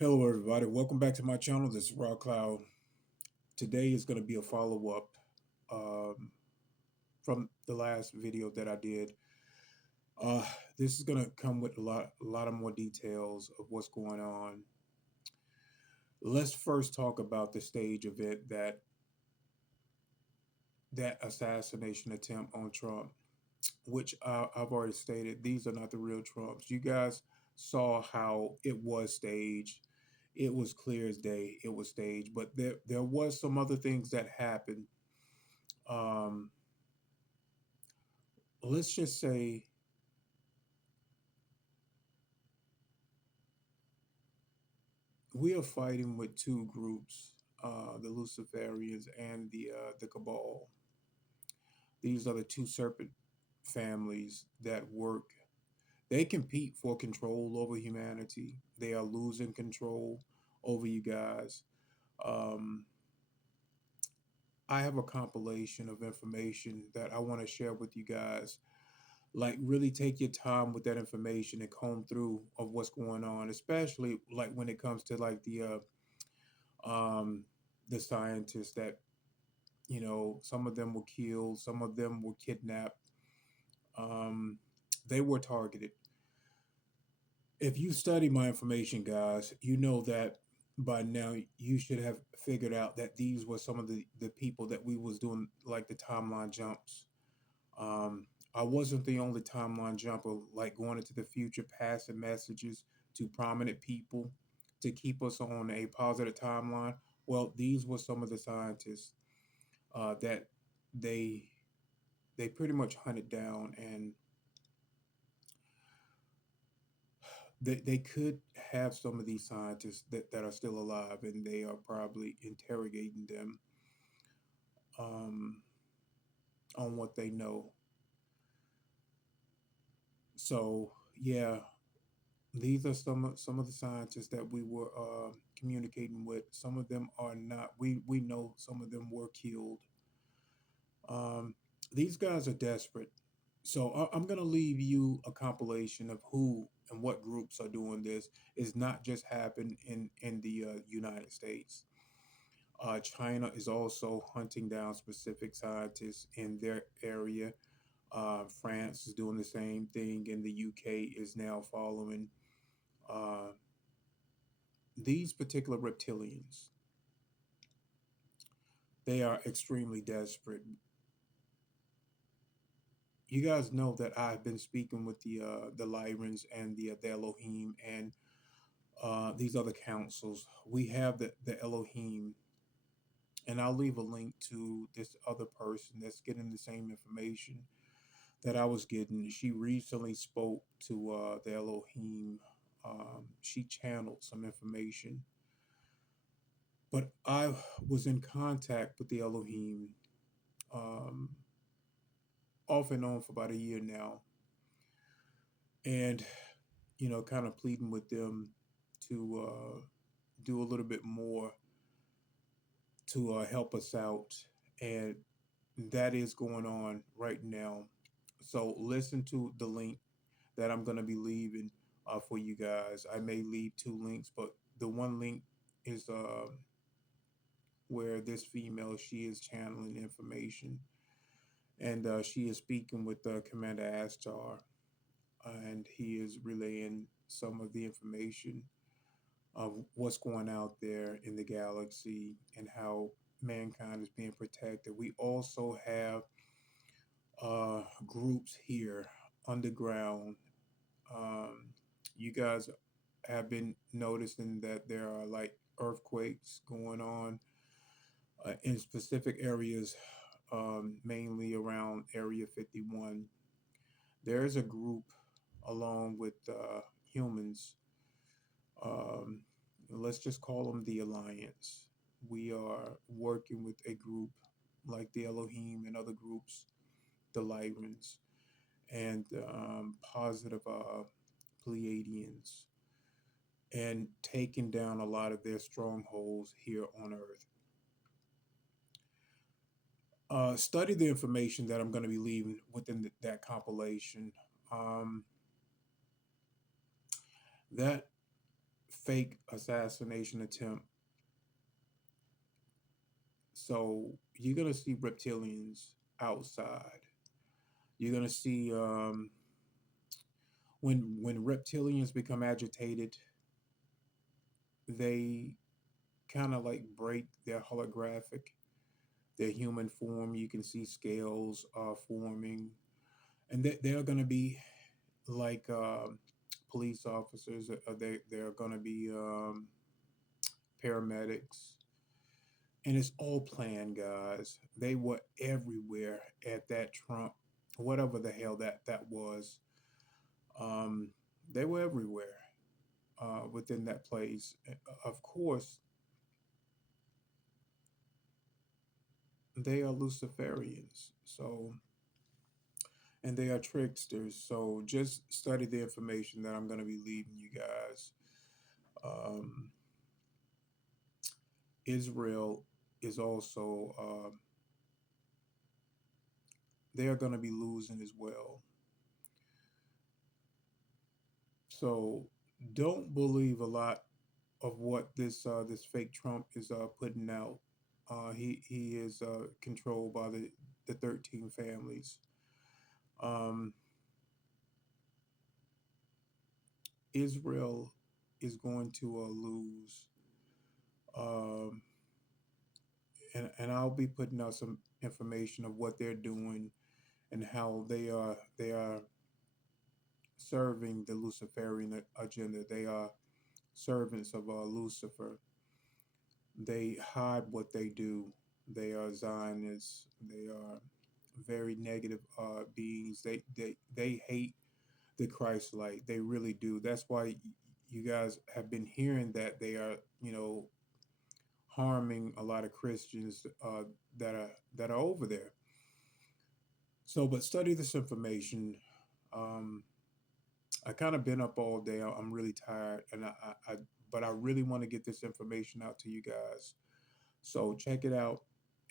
Hello, everybody. Welcome back to my channel. This is Raw Cloud. Today is going to be a follow up um, from the last video that I did. Uh, this is going to come with a lot of more details of what's going on. Let's first talk about the stage event that assassination attempt on Trump, which I've already stated. These are not the real Trumps. You guys saw how it was staged. It was clear as day. It was staged, but there was some other things that happened. Um, let's just say we are fighting with two groups, the Luciferians and the Cabal. These are the two serpent families that work. They compete for control over humanity. They are losing control over you guys. Um, I have a compilation of information that I want to share with you guys. Like, really take your time with that information and comb through of what's going on, especially like when it comes to like the scientists that some of them were killed, some of them were kidnapped. um they were targeted. If you study my information, guys, you know that by now you should have figured out that these were some of the people that we was doing like the timeline jumps. um I wasn't the only timeline jumper, like going into the future, passing messages to prominent people to keep us on a positive timeline. Well, these were some of the scientists that they they pretty much hunted down, and they could have some of these scientists that are still alive, and they are probably interrogating them um, on what they know. So yeah, these are some of the scientists that we were communicating with. Some of them are not. We know some of them were killed. Um, these guys are desperate. So I'm going to leave you a compilation of who and what groups are doing this. It's not just happened in the United States. China is also hunting down specific scientists in their area. France is doing the same thing, and the UK is now following. Uh, these particular reptilians, they are extremely desperate. You guys know that I've been speaking with the Lyrans and the Elohim and these other councils. We have the Elohim, and I'll leave a link to this other person that's getting the same information that I was getting. She recently spoke to the Elohim. She channeled some information, but I was in contact with the Elohim um, off and on for about a year now, and kind of pleading with them to do a little bit more to help us out, and that is going on right now. So listen to the link that I'm going to be leaving for you guys. I may leave two links, but the one link is where this female, she is channeling information, and she is speaking with Commander Astar, and he is relaying some of the information of what's going out there in the galaxy and how mankind is being protected. We also have groups here underground. Um, you guys have been noticing that there are like earthquakes going on in specific areas, mainly around Area 51. There's a group along with humans. Um, let's just call them the Alliance. We are working with a group like the Elohim and other groups, the Lyrans, and positive Pleiadians, and taking down a lot of their strongholds here on Earth. Study the information that I'm going to be leaving within that compilation. Um, that fake assassination attempt. So you're gonna see reptilians outside. You're gonna see when reptilians become agitated, they kind of like break their holographic, their human form. You can see scales forming, and they're gonna be like police officers. They're gonna be paramedics, and it's all planned, guys. They were everywhere at that Trump, whatever the hell that was. Um, they were everywhere within that place. Of course, they are Luciferians. So, and they are tricksters. So, just study the information that I'm going to be leaving you guys. Um, Israel is also, they are going to be losing as well. So, don't believe a lot of what this fake Trump is putting out. He is controlled by the 13 families. Um, Israel is going to lose, um, and I'll be putting out some information of what they're doing and how they are serving the Luciferian agenda. They are servants of Lucifer. They hide what they do. They are Zionists. They are very negative beings. They hate the Christ light. They really do. That's why you guys have been hearing that they are, harming a lot of Christians that are over there. So, but study this information. Um, I kind of been up all day. I'm really tired, and but I really want to get this information out to you guys. So check it out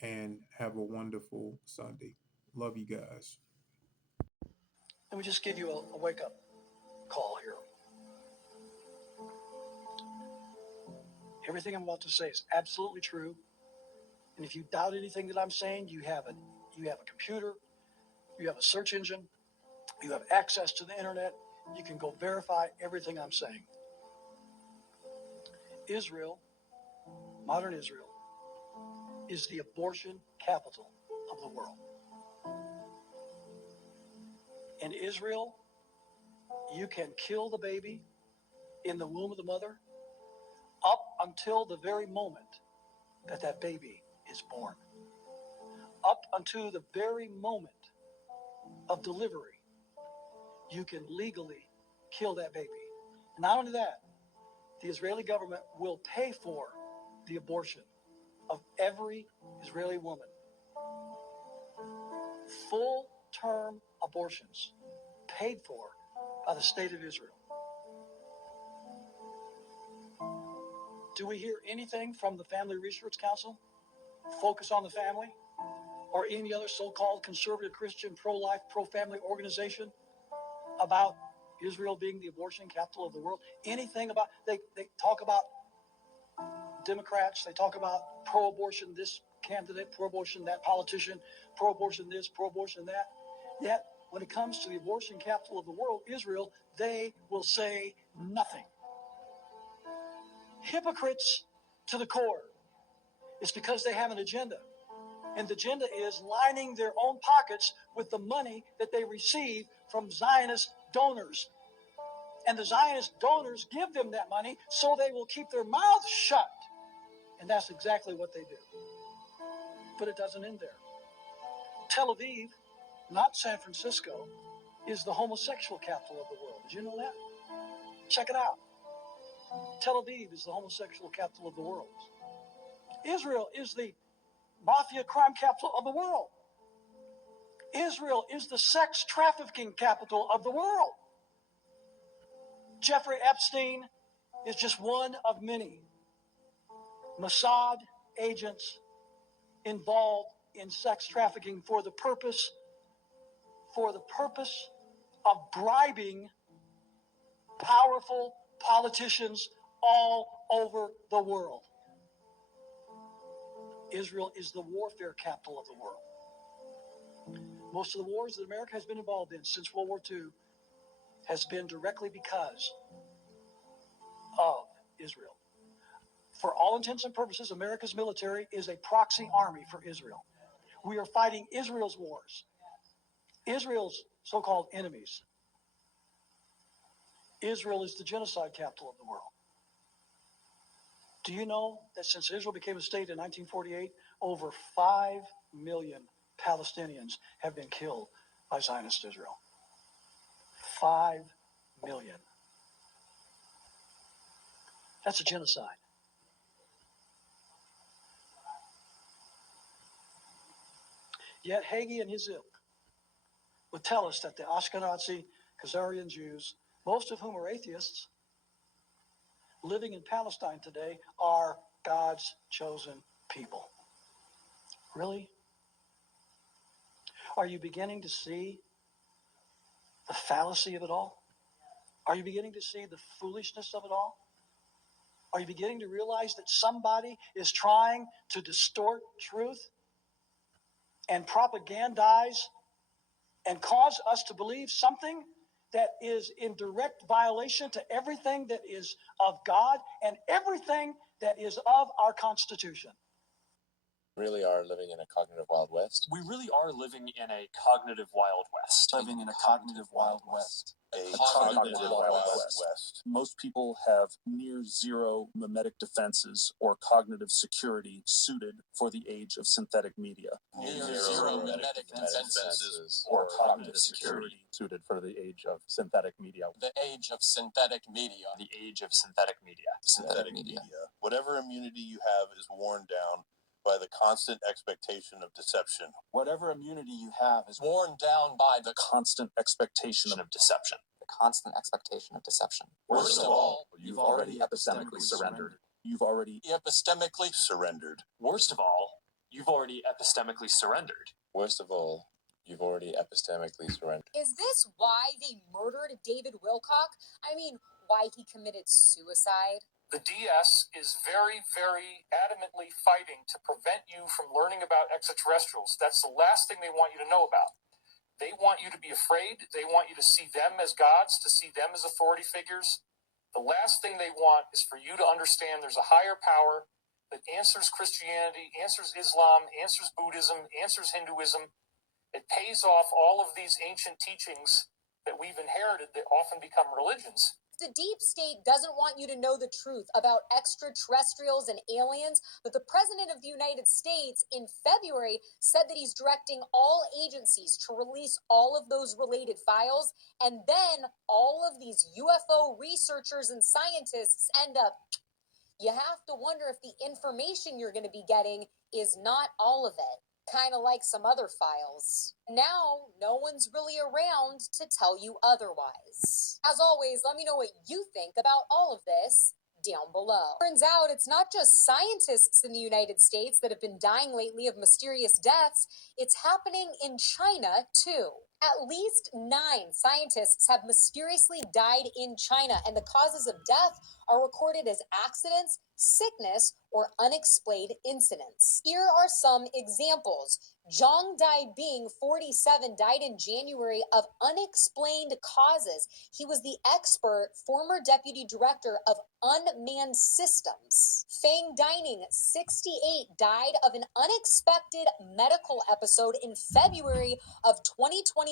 and have a wonderful Sunday. Love you guys. Let me just give you a wake up call here. Everything I'm about to say is absolutely true. And if you doubt anything that I'm saying, you have a computer, you have a search engine, you have access to the internet, you can go verify everything I'm saying. Israel, modern Israel, is the abortion capital of the world. In Israel, you can kill the baby in the womb of the mother up until the very moment that baby is born. Up until the very moment of delivery, you can legally kill that baby. And not only that, the Israeli government will pay for the abortion of every Israeli woman. Full term abortions paid for by the state of Israel. Do we hear anything from the Family Research Council, Focus on the Family, or any other so-called conservative Christian pro-life, pro-family organization about Israel being the abortion capital of the world? Anything about, they talk about Democrats, they talk about pro-abortion this candidate, pro-abortion that politician, pro-abortion this, pro-abortion that. Yet, when it comes to the abortion capital of the world, Israel, they will say nothing. Hypocrites to the core. It's because they have an agenda. And the agenda is lining their own pockets with the money that they receive from Zionist donors. And the Zionist donors give them that money so they will keep their mouths shut. And that's exactly what they do. But it doesn't end there. Tel Aviv, not San Francisco, is the homosexual capital of the world. Did you know that? Check it out. Tel Aviv is the homosexual capital of the world. Israel is the mafia crime capital of the world. Israel is the sex trafficking capital of the world. Jeffrey Epstein is just one of many Mossad agents involved in sex trafficking for the purpose of bribing powerful politicians all over the world. Israel is the warfare capital of the world. Most of the wars that America has been involved in since World War II has been directly because of Israel. For all intents and purposes, America's military is a proxy army for Israel. We are fighting Israel's wars, Israel's so-called enemies. Israel is the genocide capital of the world. Do you know that since Israel became a state in 1948, over 5 million Palestinians have been killed by Zionist Israel? 5 million. That's a genocide. Yet Hagee and his ilk would tell us that the Ashkenazi Khazarian Jews, most of whom are atheists, living in Palestine today, are God's chosen people. Really? Are you beginning to see the fallacy of it all? Are you beginning to see the foolishness of it all? Are you beginning to realize that somebody is trying to distort truth and propagandize and cause us to believe something that is in direct violation to everything that is of God and everything that is of our Constitution? Really are living in a cognitive Wild West. We really are living in a cognitive Wild West. Living in a cognitive Wild West. A cognitive Wild West. Most people have near zero mimetic defenses or cognitive security suited for the age of synthetic media. Near zero mimetic defenses Or cognitive security suited for the age of synthetic media. The age of synthetic media. The age of synthetic media. Synthetic media. Whatever immunity you have is worn down by the constant expectation of deception. Whatever immunity you have is Worn down by the constant expectation of deception. The constant expectation of deception. Worst of all, you've already epistemically surrendered. You've already epistemically Surrendered. Worst of all, you've already epistemically surrendered. Worst of all, you've already epistemically surrendered. Is this why they murdered David Wilcock? I mean, why he committed suicide? The DS is very, very adamantly fighting to prevent you from learning about extraterrestrials. That's the last thing they want you to know about. They want you to be afraid. They want you to see them as gods, to see them as authority figures. The last thing they want is for you to understand there's a higher power that answers Christianity, answers Islam, answers Buddhism, answers Hinduism. It pays off all of these ancient teachings that we've inherited that often become religions. The deep state doesn't want you to know the truth about extraterrestrials and aliens, but the President of the United States in February said that he's directing all agencies to release all of those related files, and then all of these UFO researchers and scientists end up. You have to wonder if the information you're going to be getting is not all of it. Kind of like some other files. Now, no one's really around to tell you otherwise. As always, let me know what you think about all of this down below. Turns out it's not just scientists in the United States that have been dying lately of mysterious deaths, it's happening in China too. At least 9 scientists have mysteriously died in China, and the causes of death are recorded as accidents, sickness, or unexplained incidents. Here are some examples. Zhang Daibing, 47, died in January of unexplained causes. He was the expert former deputy director of unmanned systems. Feng Dining, 68, died of an unexpected medical episode in February of 2026.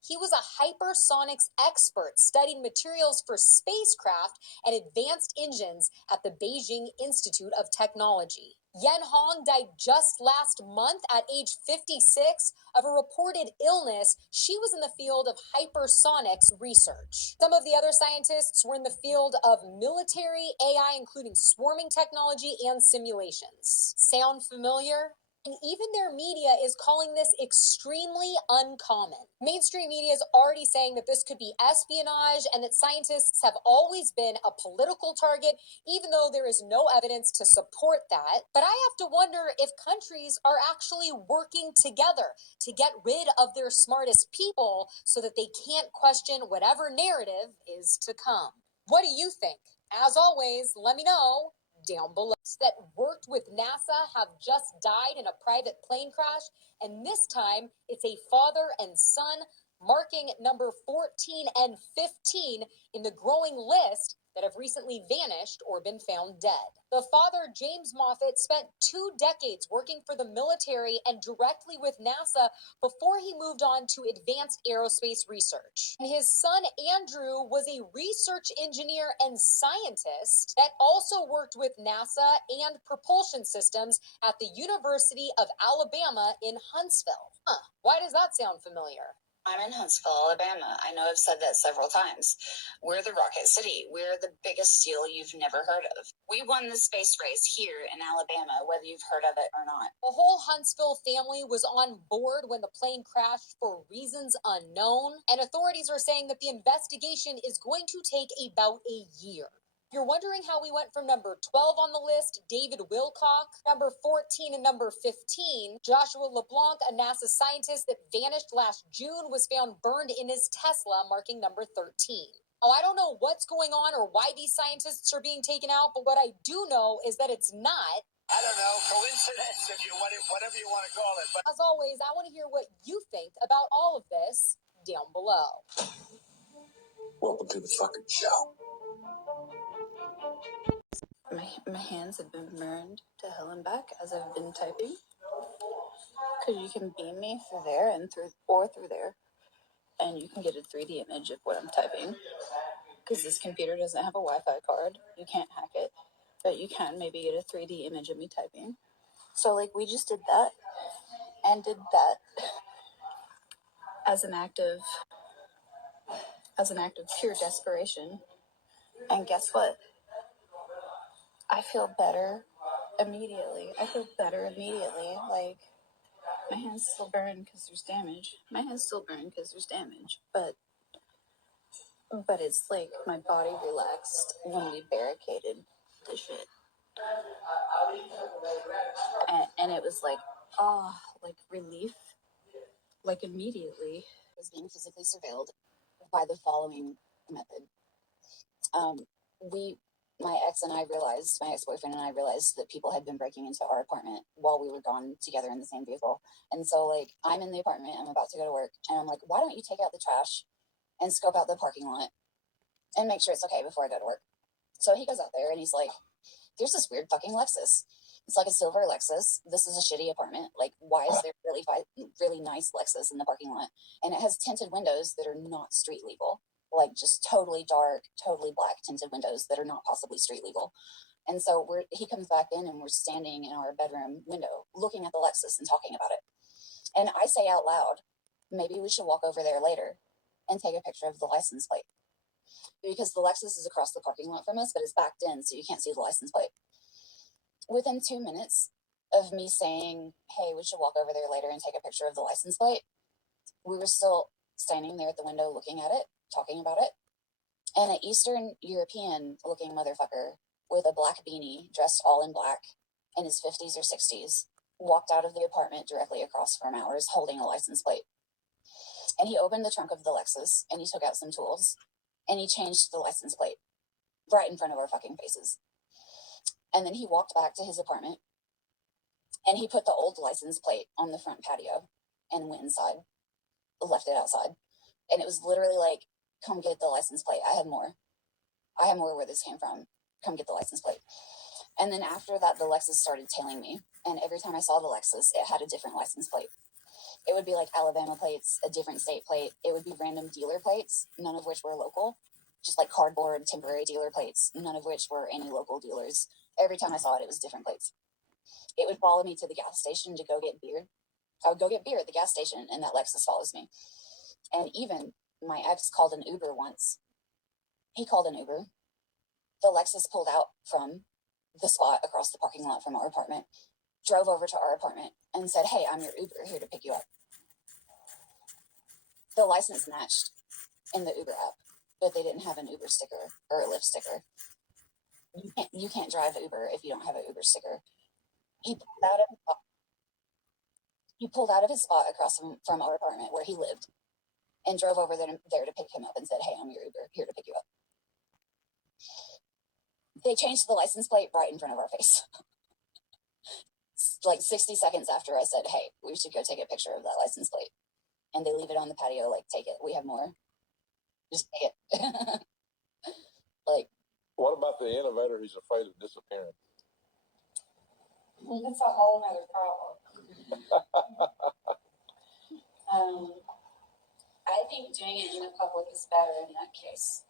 He was a hypersonics expert, studying materials for spacecraft and advanced engines at the Beijing Institute of Technology. Yan Hong died just last month at age 56 of a reported illness. She was in the field of hypersonics research. Some of the other scientists were in the field of military AI, including swarming technology and simulations. Sound familiar? And even their media is calling this extremely uncommon. Mainstream media is already saying that this could be espionage and that scientists have always been a political target, even though there is no evidence to support that. But I have to wonder if countries are actually working together to get rid of their smartest people so that they can't question whatever narrative is to come. What do you think? As always, let me know down below. That worked with NASA have just died in a private plane crash, and this time it's a father and son, marking number 14 and 15 in the growing list that have recently vanished or been found dead. The father, James Moffett, spent 2 decades working for the military and directly with NASA before he moved on to advanced aerospace research. And his son, Andrew, was a research engineer and scientist that also worked with NASA and propulsion systems at the University of Alabama in Huntsville. Why does that sound familiar? I'm in Huntsville, Alabama. I know I've said that several times. We're the Rocket City. We're the biggest steal you've never heard of. We won the space race here in Alabama, whether you've heard of it or not. The whole Huntsville family was on board when the plane crashed for reasons unknown, and authorities are saying that the investigation is going to take about a year. If you're wondering how we went from number 12 on the list, David Wilcock, number 14 and number 15, Joshua LeBlanc, a NASA scientist that vanished last June, was found burned in his Tesla, marking number 13. Oh, I don't know what's going on or why these scientists are being taken out, but what I do know is that it's not, I don't know, coincidence, if you want it, whatever you want to call it. But as always, I want to hear what you think about all of this down below. welcome to the fucking show. My hands have been burned to hell and back as I've been typing. Because you can beam me through there and through there, and you can get a 3D image of what I'm typing. Because this computer doesn't have a Wi-Fi card, you can't hack it, but you can maybe get a 3D image of me typing. So like we just did that, and did that as an act of pure desperation. And guess what? I feel better immediately. Like, my hands still burn because there's damage. But it's like my body relaxed when we barricaded the shit. And it was like, like relief, like immediately. I was being physically surveilled by the following method. My ex-boyfriend and I realized that people had been breaking into our apartment while we were gone together in the same vehicle. And so, like, I'm in the apartment, I'm about to go to work, and I'm like, why don't you take out the trash and scope out the parking lot and make sure it's okay before I go to work? So he goes out there and he's like, there's this weird fucking Lexus. It's like a silver Lexus. This is a shitty apartment. Like, why is there really nice Lexus in the parking lot? And it has tinted windows that are not street legal. Like, just totally dark, totally black tinted windows that are not possibly street legal. And so he comes back in and we're standing in our bedroom window looking at the Lexus and talking about it. And I say out loud, maybe we should walk over there later and take a picture of the license plate. Because the Lexus is across the parking lot from us, but it's backed in, so you can't see the license plate. Within 2 minutes of me saying, hey, we should walk over there later and take a picture of the license plate, we were still standing there at the window looking at it, talking about it. And an Eastern European looking motherfucker with a black beanie, dressed all in black, in his 50s or 60s, walked out of the apartment directly across from ours holding a license plate. And he opened the trunk of the Lexus and he took out some tools and he changed the license plate right in front of our fucking faces. And then he walked back to his apartment and he put the old license plate on the front patio and went inside, left it outside. And it was literally like, come get the license plate. I have more where this came from. Come get the license plate. And then after that, the Lexus started tailing me. And every time I saw the Lexus, it had a different license plate. It would be like Alabama plates, a different state plate. It would be random dealer plates, none of which were local. Just like cardboard, temporary dealer plates, none of which were any local dealers. Every time I saw it, it was different plates. It would follow me to the gas station to go get beer. I would go get beer at the gas station, and that Lexus follows me. And even my ex called an Uber once. He called an Uber. The Lexus pulled out from the spot across the parking lot from our apartment, drove over to our apartment, and said, hey, I'm your Uber, here to pick you up. The license matched in the Uber app, but they didn't have an Uber sticker or a Lyft sticker. You can't drive Uber if you don't have an Uber sticker. He pulled out of his spot across from our apartment where he lived and drove over there to pick him up and said, hey, I'm your Uber, here to pick you up. They changed the license plate right in front of our face. Like 60 seconds after I said, hey, we should go take a picture of that license plate. And they leave it on the patio, like, take it. We have more. Just take it. Like, What about the innovator who's afraid of disappearing? that's a whole nother problem. I think doing it in the public is better in that case.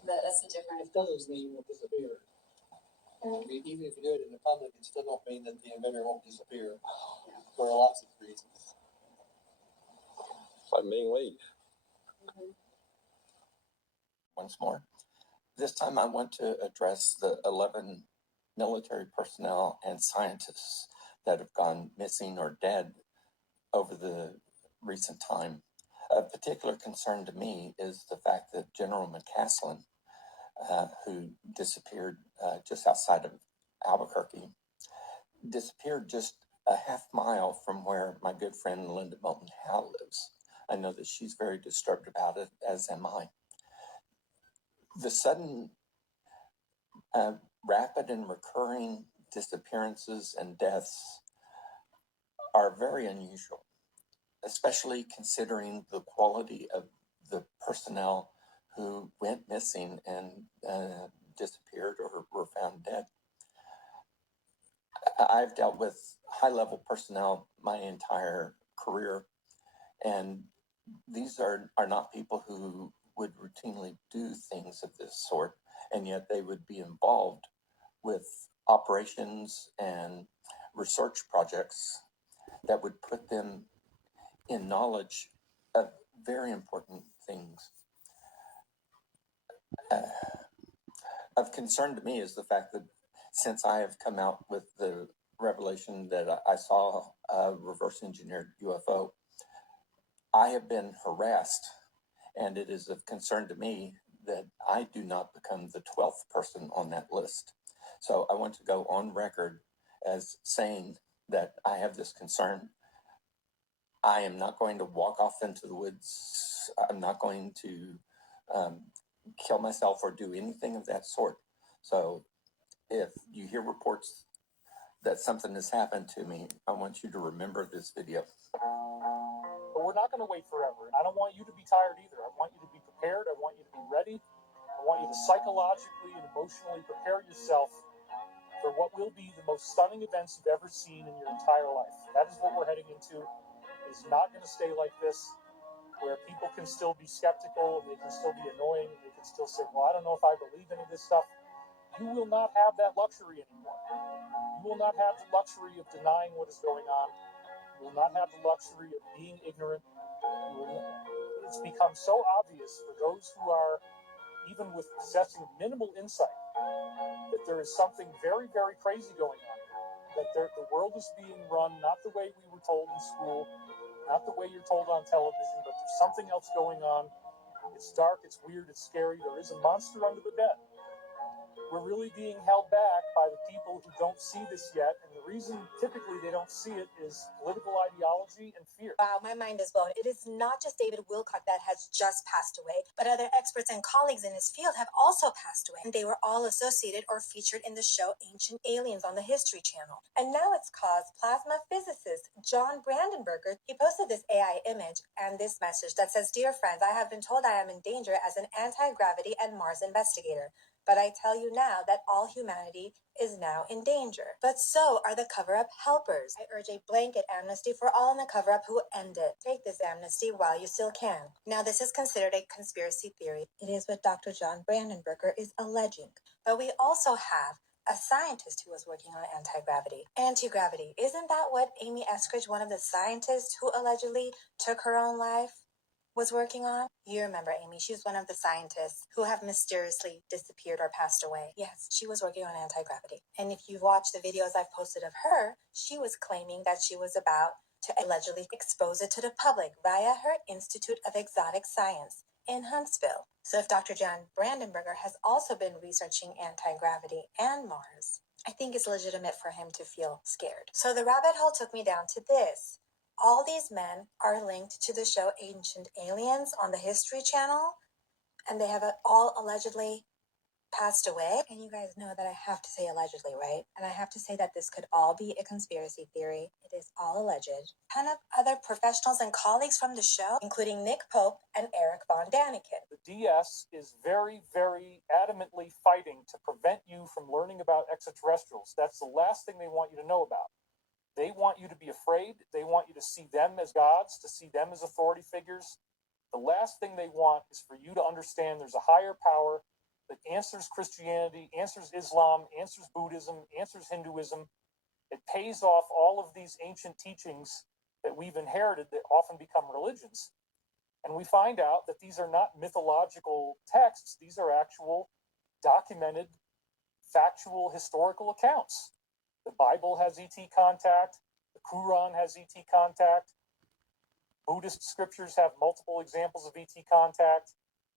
But that's a different. It doesn't mean you won't disappear. I mean, even if you do it in the public, it still don't mean that the inventor won't disappear for lots of reasons. It's like Ming Lee. Once more. This time I want to address the 11 military personnel and scientists that have gone missing or dead over the recent time. A particular concern to me is the fact that General McCaslin, who disappeared just outside of Albuquerque, disappeared just a half mile from where my good friend Linda Moulton Howe lives. I know that she's very disturbed about it, as am I. The sudden, rapid and recurring disappearances and deaths are very unusual, especially considering the quality of the personnel who went missing and disappeared or were found dead. I've dealt with high-level personnel my entire career, and these are not people who would routinely do things of this sort, and yet they would be involved with operations and research projects that would put them in knowledge of very important things. Of concern to me is the fact that since I have come out with the revelation that I saw a reverse engineered UFO, I have been harassed, and it is of concern to me that I do not become the 12th person on that list. So I want to go on record as saying that I have this concern. I am not going to walk off into the woods. I'm not going to kill myself or do anything of that sort. So if you hear reports that something has happened to me, I want you to remember this video. But we're not going to wait forever. And I don't want you to be tired either. I want you to be prepared. I want you to be ready. I want you to psychologically and emotionally prepare yourself for what will be the most stunning events you've ever seen in your entire life. That is what we're heading into. It's not going to stay like this, where people can still be skeptical, and they can still be annoying, and they can still say, well, I don't know if I believe any of this stuff. You will not have that luxury anymore. You will not have the luxury of denying what is going on. You will not have the luxury of being ignorant. It's become so obvious for those who are, even with possessing minimal insight, that there is something very, very crazy going on. That the world is being run not the way we were told in school, not the way you're told on television, but there's something else going on. It's dark, it's weird, it's scary. There is a monster under the bed. We're really being held back by the people who don't see this yet, and the reason typically they don't see it is political ideology and fear. Wow, my mind is blown. It is not just David Wilcock that has just passed away, but other experts and colleagues in his field have also passed away, and they were all associated or featured in the show Ancient Aliens on the History Channel. And now it's caused plasma physicist John Brandenburger. He posted this AI image and this message that says, "Dear friends, I have been told I am in danger as an anti-gravity and Mars investigator. But I tell you now that all humanity is now in danger. But so are the cover-up helpers. I urge a blanket amnesty for all in the cover-up who end it. Take this amnesty while you still can." Now, this is considered a conspiracy theory. It is what Dr. John Brandenburger is alleging. But we also have a scientist who was working on anti-gravity. Anti-gravity. Isn't that what Amy Eskridge, one of the scientists who allegedly took her own life, was working on? You remember Amy, she's one of the scientists who have mysteriously disappeared or passed away. Yes, she was working on anti-gravity. And if you've watched the videos I've posted of her, she was claiming that she was about to allegedly expose it to the public via her Institute of Exotic Science in Huntsville. So if Dr. John Brandenburger has also been researching anti-gravity and Mars, I think it's legitimate for him to feel scared. So the rabbit hole took me down to this. All these men are linked to the show Ancient Aliens on the History Channel, and they have all allegedly passed away. And you guys know that I have to say allegedly, right? And I have to say that this could all be a conspiracy theory. It is all alleged. A ton of other professionals and colleagues from the show, including Nick Pope and Eric Von Daniken. The DS is very, very adamantly fighting to prevent you from learning about extraterrestrials. That's the last thing they want you to know about. They want you to be afraid. They want you to see them as gods, to see them as authority figures. The last thing they want is for you to understand there's a higher power that answers Christianity, answers Islam, answers Buddhism, answers Hinduism. It pays off all of these ancient teachings that we've inherited that often become religions. And we find out that these are not mythological texts. These are actual, documented, factual, historical accounts. The Bible has ET contact. The Quran has ET contact. Buddhist scriptures have multiple examples of ET contact.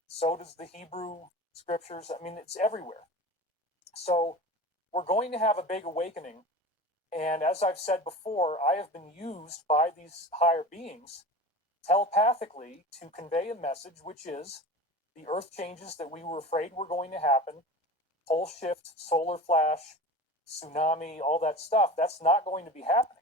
So does the Hebrew scriptures. I mean, it's everywhere. So we're going to have a big awakening. And as I've said before, I have been used by these higher beings telepathically to convey a message, which is the earth changes that we were afraid were going to happen, pole shift, solar flash, tsunami, all that stuff. That's not going to be happening.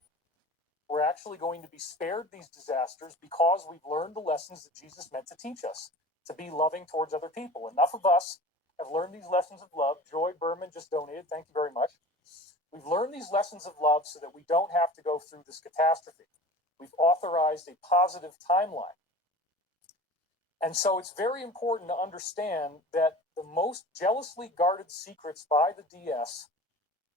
We're actually going to be spared these disasters because we've learned the lessons that Jesus meant to teach us, to be loving towards other people. Enough of us have learned these lessons of love. Joy Berman just donated. Thank you very much. We've learned these lessons of love so that we don't have to go through this catastrophe. We've authorized a positive timeline. And so it's very important to understand that the most jealously guarded secrets by the DS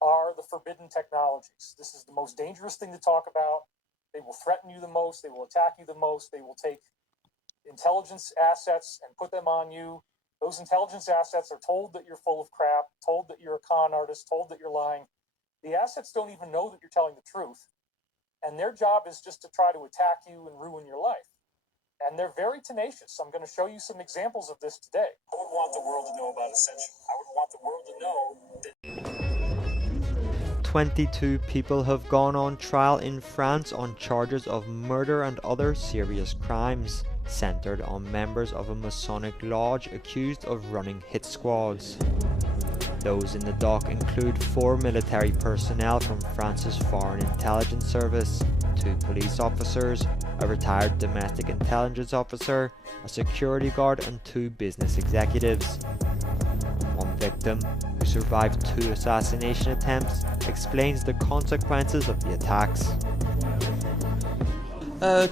are the forbidden technologies. This is the most dangerous thing to talk about. They will threaten you the most. They will attack you the most. They will take intelligence assets and put them on you. Those intelligence assets are told that you're full of crap, told that you're a con artist, told that you're lying. The assets don't even know that you're telling the truth. And their job is just to try to attack you and ruin your life. And they're very tenacious. I'm going to show you some examples of this today. I would want the world to know about Ascension. I would want the world to know that 22 people have gone on trial in France on charges of murder and other serious crimes, centered on members of a Masonic lodge accused of running hit squads. Those in the dock include 4 military personnel from France's Foreign Intelligence Service, 2 police officers, a retired domestic intelligence officer, a security guard and 2 business executives. One victim, who survived 2 assassination attempts, explains the consequences of the attacks.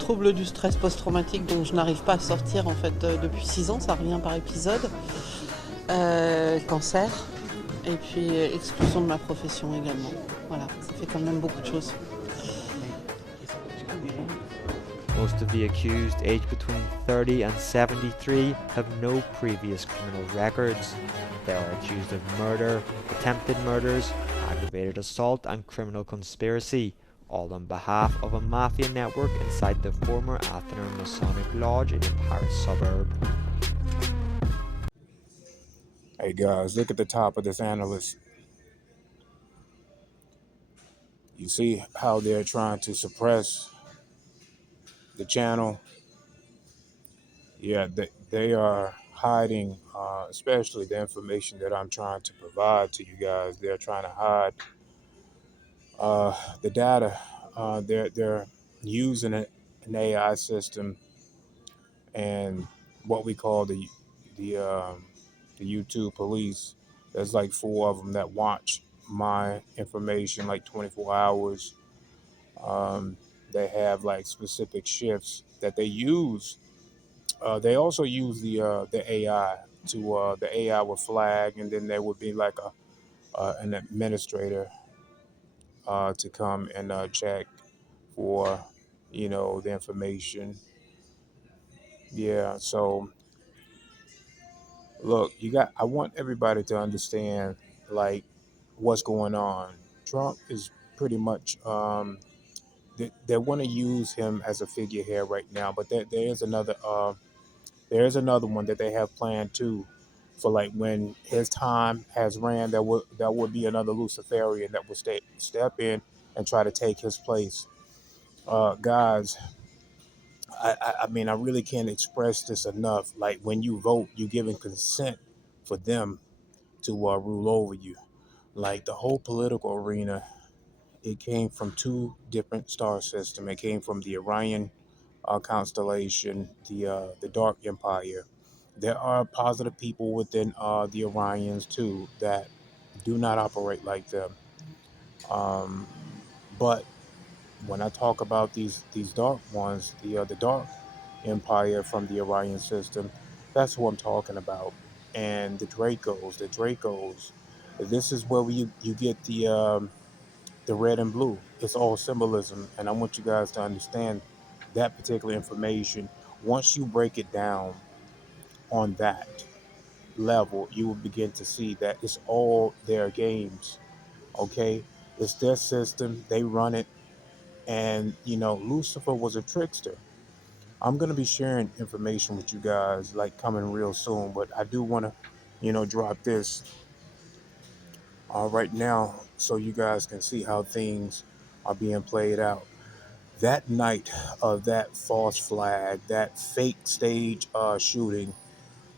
Trouble du stress post-traumatique dont je n'arrive pas à sortir en fait depuis 6 ans, ça revient par épisode. Cancer. Et puis exclusion de ma profession également. Voilà, ça fait quand même beaucoup de choses. Most of the accused, aged between 30 and 73, have no previous criminal records. They are accused of murder, attempted murders, aggravated assault and criminal conspiracy, all on behalf of a mafia network inside the former Athener Masonic Lodge in a Paris suburb. Hey guys, look at the top of this analyst. You see how they're trying to suppress the channel? Yeah, they are hiding, especially the information that I'm trying to provide to you guys. They're trying to hide the data. They're using an AI system and what we call the YouTube police. There's like 4 of them that watch my information like 24 hours. They have like specific shifts that they use. They also use the AI to the AI will flag, and then there would be like an administrator to come and check for the information. Yeah, so look, I want everybody to understand like what's going on. Trump is pretty much they want to use him as a figurehead right now, but there is another one that they have planned too, for like when his time has ran, there would be another Luciferian that will step in and try to take his place. Guys, I mean, I really can't express this enough. Like when you vote, you're giving consent for them to rule over you. Like the whole political arena, it came from two different star systems. It came from the Orion constellation, the Dark Empire. There are positive people within the Orions too that do not operate like them. Um, but when I talk about these dark ones, the Dark Empire from the Orion system, that's who I'm talking about. And the Dracos. This is where you get the red and blue. It's all symbolism, and I want you guys to understand that particular information. Once you break it down on that level, you will begin to see that it's all their games. Okay, it's their system. They run it, and Lucifer was a trickster. I'm gonna be sharing information with you guys like coming real soon, but I do want to, drop this right now so you guys can see how things are being played out. That night of that false flag, that fake stage shooting,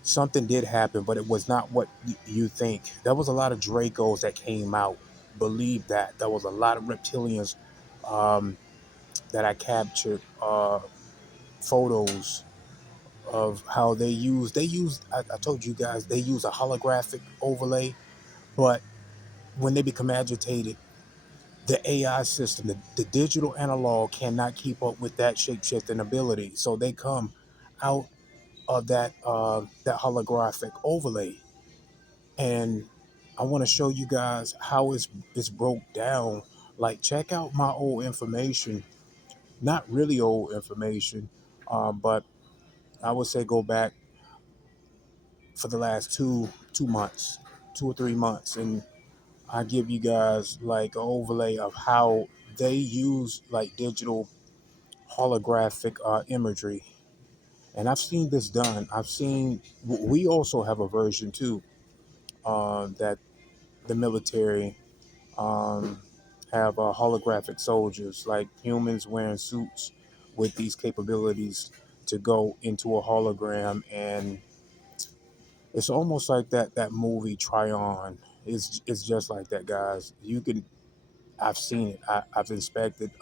something did happen, but it was not what you think. There was a lot of Dracos that came out. Believe that. There was a lot of reptilians um, that I captured photos of how they used I told you guys they use a holographic overlay, but when they become agitated, the AI system, the digital analog cannot keep up with that shape shifting ability. So they come out of that holographic overlay. And I want to show you guys how it's broke down. Like check out my old information, not really old information, but I would say go back for the last two months, 2 or 3 months, and I give you guys like an overlay of how they use like digital holographic imagery. And I've seen this done. We also have a version too that the military um, have holographic soldiers, like humans wearing suits with these capabilities to go into a hologram. And it's almost like that movie Tryon. It's just like that, guys. I've seen it. I've inspected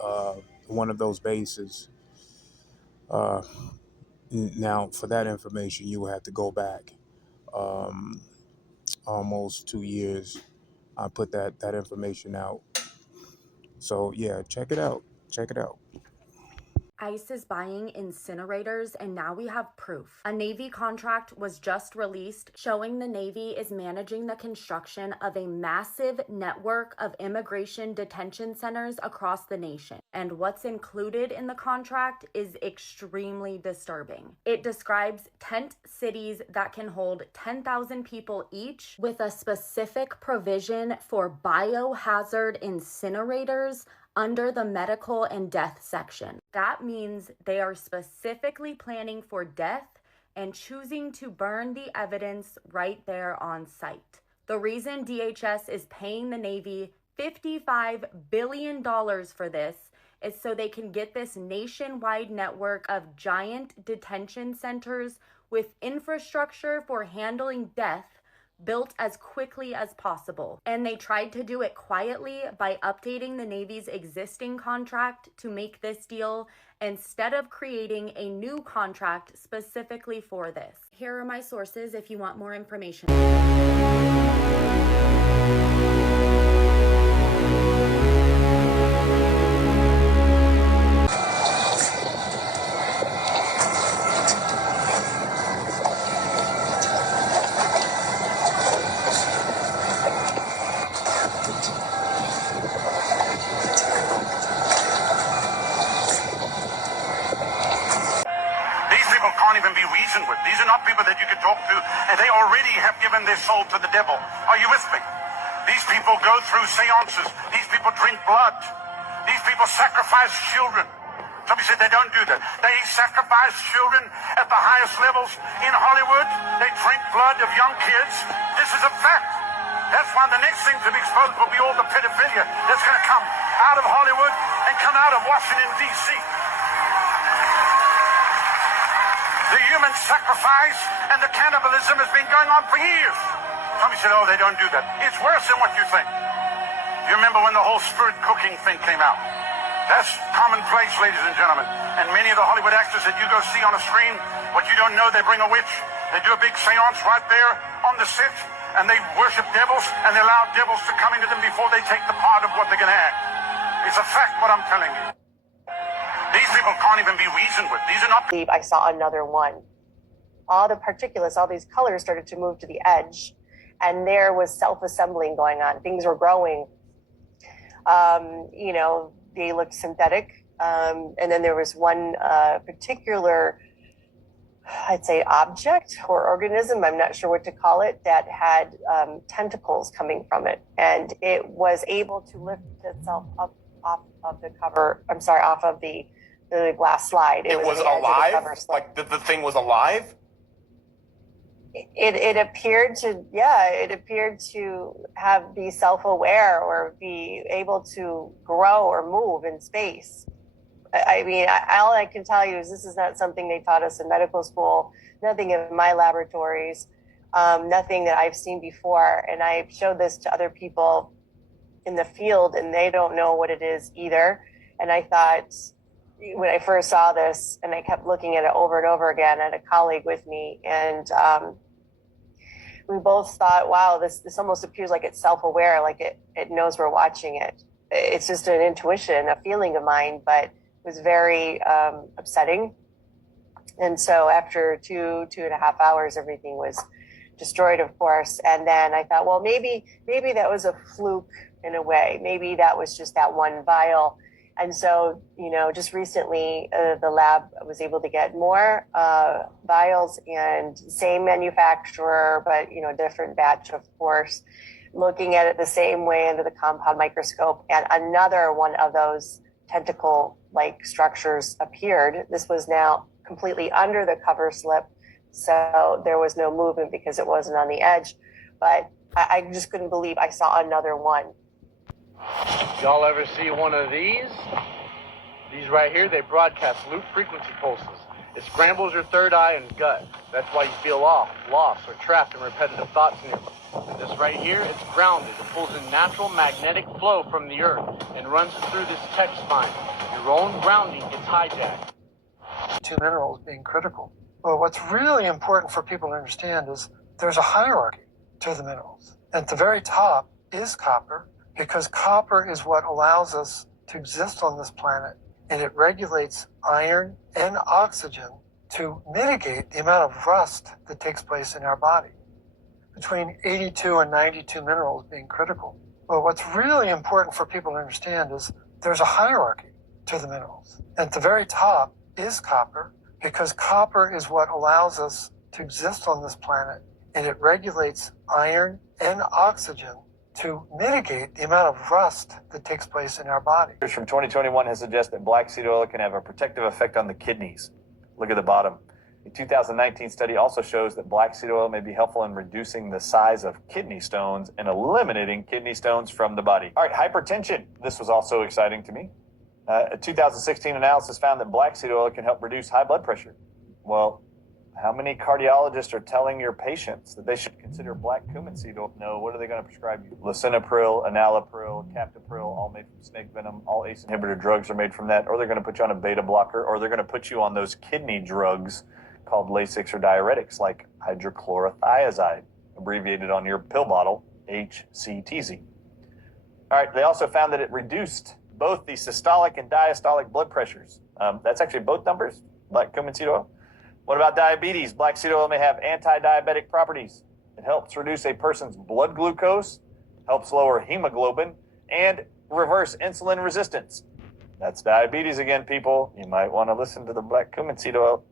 one of those bases. Uh, Now, for that information, you will have to go back um, almost 2 years. I put that information out. So yeah, check it out. Check it out. ICE is buying incinerators, and now we have proof. A Navy contract was just released showing the Navy is managing the construction of a massive network of immigration detention centers across the nation. And what's included in the contract is extremely disturbing. It describes tent cities that can hold 10,000 people each with a specific provision for biohazard incinerators under the medical and death section. That means they are specifically planning for death and choosing to burn the evidence right there on site. The reason DHS is paying the Navy $55 billion for this is so they can get this nationwide network of giant detention centers with infrastructure for handling death built as quickly as possible. And they tried to do it quietly by updating the Navy's existing contract to make this deal instead of creating a new contract specifically for this. Here are my sources if you want more information. Can't even be reasoned with. These are not people that you can talk to, and they already have given their soul to the devil. Are you with me? These people go through seances. These people drink blood. These people sacrifice children. Somebody said they don't do that. They sacrifice children at the highest levels in Hollywood. They drink blood of young kids. This is a fact. That's why the next thing to be exposed will be all the pedophilia that's going to come out of Hollywood and come out of Washington, D.C. The human sacrifice and the cannibalism has been going on for years. Somebody said, oh, they don't do that. It's worse than what you think. You remember when the whole spirit cooking thing came out? That's commonplace, ladies and gentlemen. And many of the Hollywood actors that you go see on a screen, what you don't know, they bring a witch. They do a big seance right there on the set, and they worship devils, and they allow devils to come into them before they take the part of what they're going to act. It's a fact what I'm telling you. These people can't even be reasoned with. These are not... I saw another one. All the particulates, all these colors started to move to the edge, and there was self-assembling going on. Things were growing. They looked synthetic. And then there was one particular, I'd say, object or organism, I'm not sure what to call it, that had tentacles coming from it. And it was able to lift itself up off of the cover, off of the glass slide. It was alive? Like the thing was alive? It appeared to be self-aware or be able to grow or move in space. I mean, all I can tell you is this is not something they taught us in medical school, nothing in my laboratories, nothing that I've seen before. And I showed this to other people in the field, and they don't know what it is either. And I thought, when I first saw this, and I kept looking at it over and over again, I had a colleague with me, and we both thought, wow, this almost appears like it's self-aware, like it knows we're watching it. It's just an intuition, a feeling of mine, but it was very upsetting. And so after 2.5 hours, everything was destroyed, of course. And then I thought, well, maybe that was a fluke in a way. Maybe that was just that one vial. And so, just recently, the lab was able to get more vials, and same manufacturer, but, different batch, of course, looking at it the same way under the compound microscope. And another one of those tentacle-like structures appeared. This was now completely under the cover slip, so there was no movement because it wasn't on the edge. But I just couldn't believe I saw another one. Y'all ever see one of these? These right here, they broadcast loop frequency pulses. It scrambles your third eye and gut. That's why you feel off, lost, or trapped in repetitive thoughts in your life. And this right here, it's grounded. It pulls in natural magnetic flow from the earth and runs it through this tech spine. Your own grounding gets hijacked. Two minerals being critical. Well, what's really important for people to understand is there's a hierarchy to the minerals. At the very top is copper, because copper is what allows us to exist on this planet, and it regulates iron and oxygen to mitigate the amount of rust that takes place in our body. Between 82 and 92 minerals being critical. Well, what's really important for people to understand is there's a hierarchy to the minerals. At the very top is copper, because copper is what allows us to exist on this planet, and it regulates iron and oxygen to mitigate the amount of rust that takes place in our body. Research from 2021 has suggested that black seed oil can have a protective effect on the kidneys. Look at the bottom. A 2019 study also shows that black seed oil may be helpful in reducing the size of kidney stones and eliminating kidney stones from the body. All right, hypertension. This was also exciting to me. A 2016 analysis found that black seed oil can help reduce high blood pressure. Well, how many cardiologists are telling your patients that they should consider black cumin seed oil? No, what are they going to prescribe you? Lisinopril, enalapril, captopril, all made from snake venom. All ACE inhibitor drugs are made from that. Or they're going to put you on a beta blocker, or they're going to put you on those kidney drugs called Lasix or diuretics, like hydrochlorothiazide, abbreviated on your pill bottle, HCTZ. All right, they also found that it reduced both the systolic and diastolic blood pressures. That's actually both numbers, black cumin seed oil. What about diabetes? Black seed oil may have anti-diabetic properties. It helps reduce a person's blood glucose, helps lower hemoglobin, and reverse insulin resistance. That's diabetes again, people. You might want to listen to the black cumin seed oil.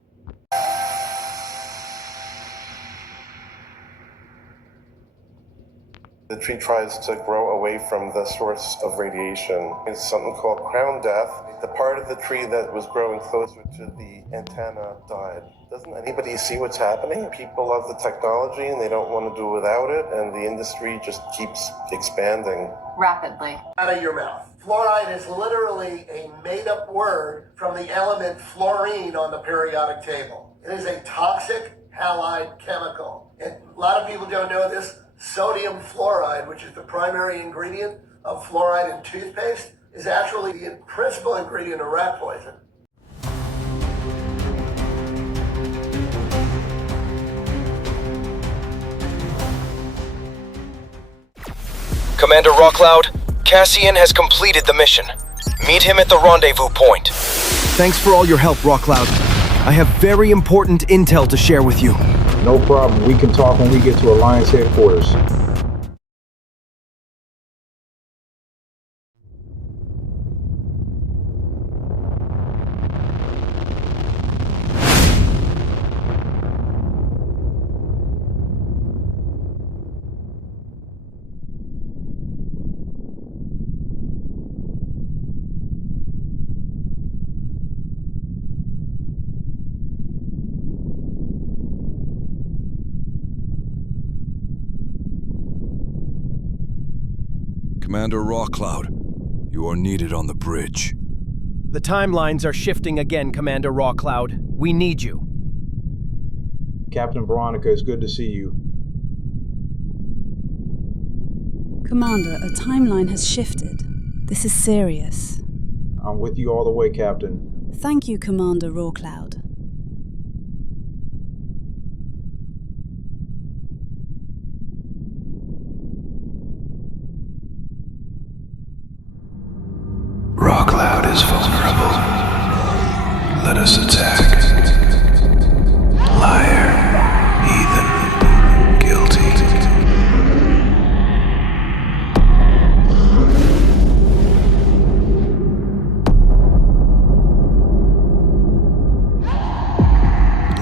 The tree tries to grow away from the source of radiation. It's something called crown death. The part of the tree that was growing closer to the antenna died. Doesn't anybody see what's happening? People love the technology and they don't want to do without it, and the industry just keeps expanding. Rapidly. Out of your mouth. Fluoride is literally a made-up word from the element fluorine on the periodic table. It is a toxic halide chemical. And a lot of people don't know this. Sodium fluoride, which is the primary ingredient of fluoride in toothpaste, is actually the principal ingredient of rat poison. Commander Rawcloud, Cassian has completed the mission. Meet him at the rendezvous point. Thanks for all your help, Rawcloud. I have very important intel to share with you. No problem. We can talk when we get to Alliance headquarters. Commander Rawcloud, you are needed on the bridge. The timelines are shifting again, Commander Rawcloud. We need you. Captain Veronica, it's good to see you. Commander, a timeline has shifted. This is serious. I'm with you all the way, Captain. Thank you, Commander Rawcloud. Rawcloud is vulnerable. Let us attack. Liar, heathen, guilty.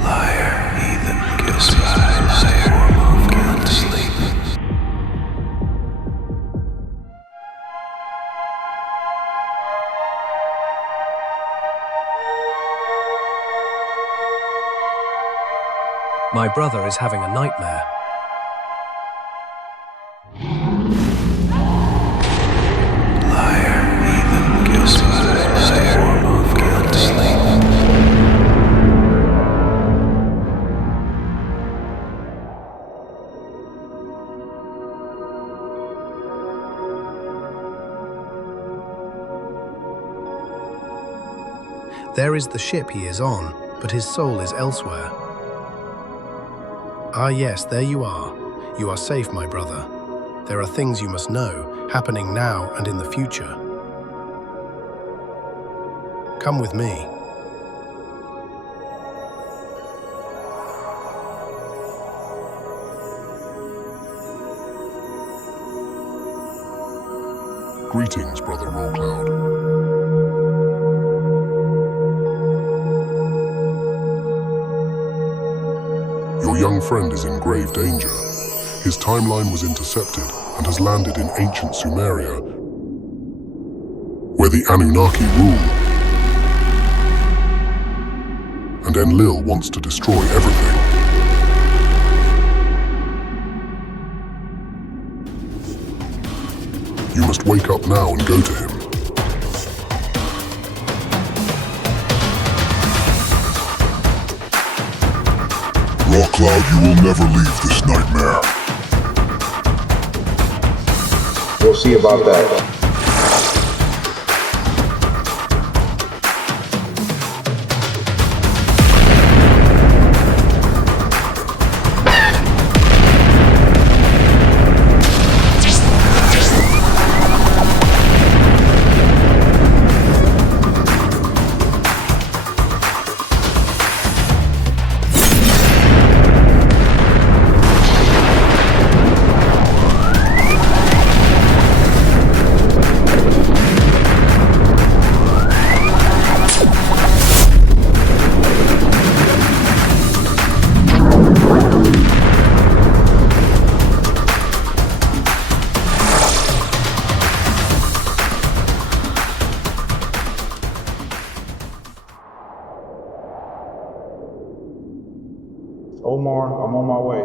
Liar, heathen, guilty. Liar, can't sleep. My brother is having a nightmare. Liar, heathen, guilty. Liar, can't sleep. There is the ship he is on, but his soul is elsewhere. Ah yes, there you are. You are safe, my brother. There are things you must know, happening now and in the future. Come with me. Greetings, Brother Rawcloud. Your young friend is in grave danger. His timeline was intercepted and has landed in ancient Sumeria, where the Anunnaki rule. And Enlil wants to destroy everything. You must wake up now and go to him. Rawcloud, you will never leave this nightmare. We'll see about that. Omar, I'm on my way.